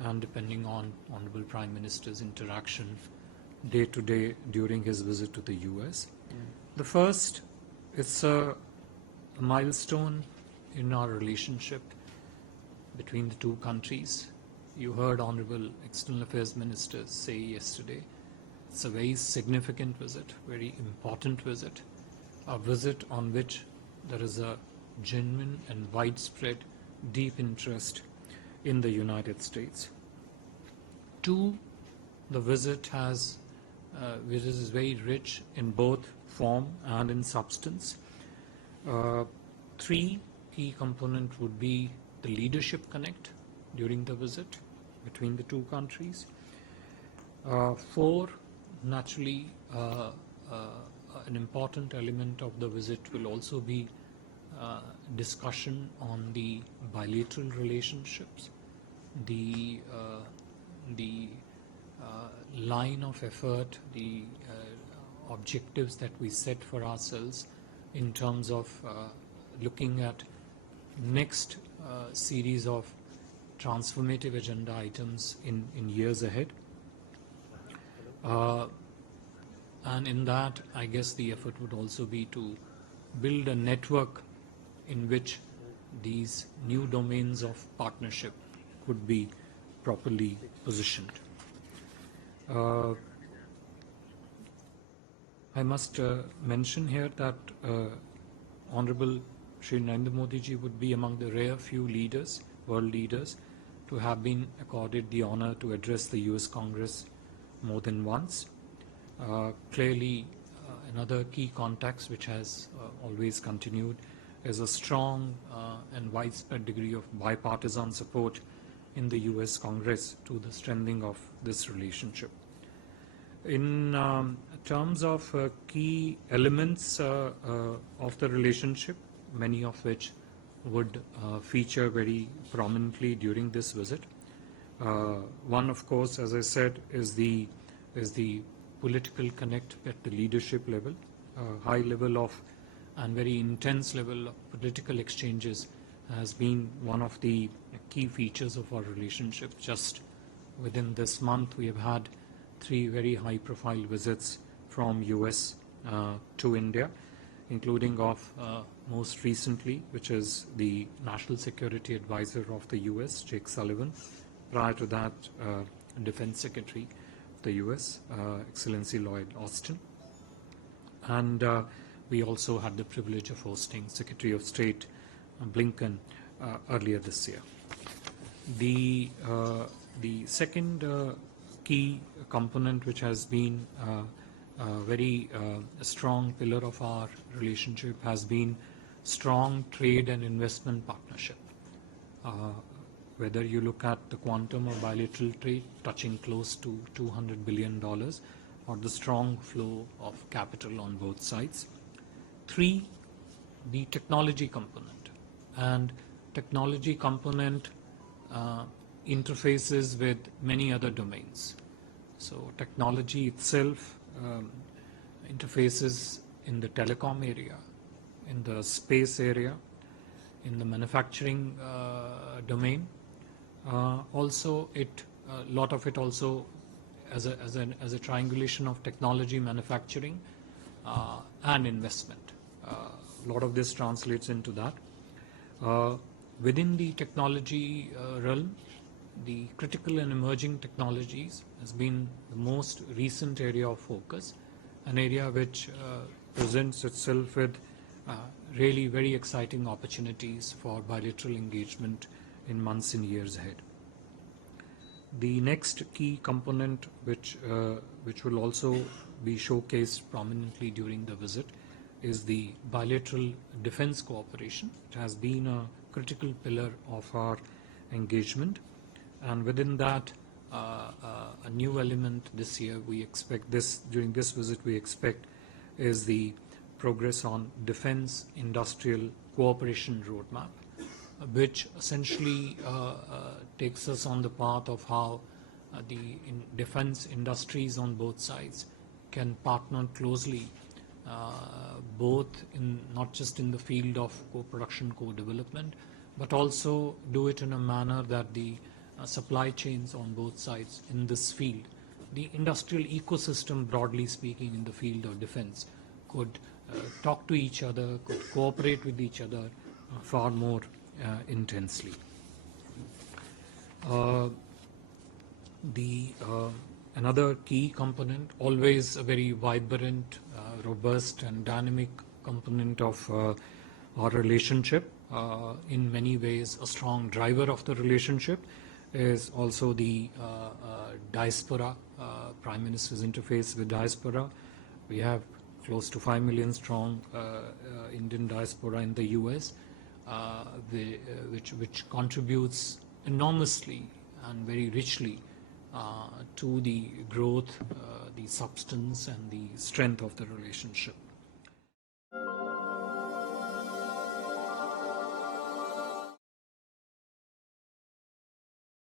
and depending on Honorable Prime Minister's interaction day to day during his visit to the US. The first, it's a milestone in our relationship between the two countries. You heard Honorable External Affairs Minister say yesterday, it's a very significant visit, very important visit, a visit on which there is a genuine and widespread deep interest in the United States. Two, the visit is very rich in both form and in substance. Three, key component would be the leadership connect during the visit between the two countries. Four, naturally, an important element of the visit will also be discussion on the bilateral relationships, the line of effort, the objectives that we set for ourselves in terms of looking at next series of transformative agenda items in years ahead. And in that, I guess the effort would also be to build a network in which these new domains of partnership could be properly positioned. I must mention here that Honorable Shri Narendra Modi ji would be among the rare few leaders, world leaders, to have been accorded the honor to address the US Congress more than once. Clearly, another key context which has always continued is a strong and widespread degree of bipartisan support in the US Congress to the strengthening of this relationship. In terms of key elements of the relationship, many of which would feature very prominently during this visit. One, of course, as I said, is the political connect at the leadership level, high level of and very intense level of political exchanges has been one of the key features of our relationship. Just within this month, we have had 3 very high-profile visits from US to India, including of most recently, which is the National Security Advisor of the US, Jake Sullivan. Prior to that, Defense Secretary of the US, Excellency Lloyd Austin. And we also had the privilege of hosting Secretary of State Blinken earlier this year. The second key component which has been a very strong pillar of our relationship has been strong trade and investment partnership. Whether you look at the quantum of bilateral trade touching close to $200 billion or the strong flow of capital on both sides. 3, the technology component. And technology component interfaces with many other domains. So technology itself interfaces in the telecom area, in the space area, in the manufacturing domain. Also, a lot of it also as a triangulation of technology, manufacturing, and investment. A lot of this translates into that. Within the technology realm, the critical and emerging technologies has been the most recent area of focus, an area which presents itself with really very exciting opportunities for bilateral engagement in months and years ahead. The next key component which will also be showcased prominently during the visit is the bilateral defense cooperation. It has been a critical pillar of our engagement, and within that a new element this year we expect during this visit we expect is the progress on defense industrial cooperation roadmap, which essentially takes us on the path of how the defense industries on both sides can partner closely, both in not just in the field of co-production, co-development, but also do it in a manner that the supply chains on both sides in this field. The industrial ecosystem, broadly speaking, in the field of defense could talk to each other, could cooperate with each other far more intensely. Another key component, always a very vibrant, robust and dynamic component of our relationship, in many ways a strong driver of the relationship, is also the diaspora, Prime Minister's interface with diaspora. We have close to 5 million strong Indian diaspora in the US, which contributes enormously and very richly to the growth, the substance and the strength of the relationship.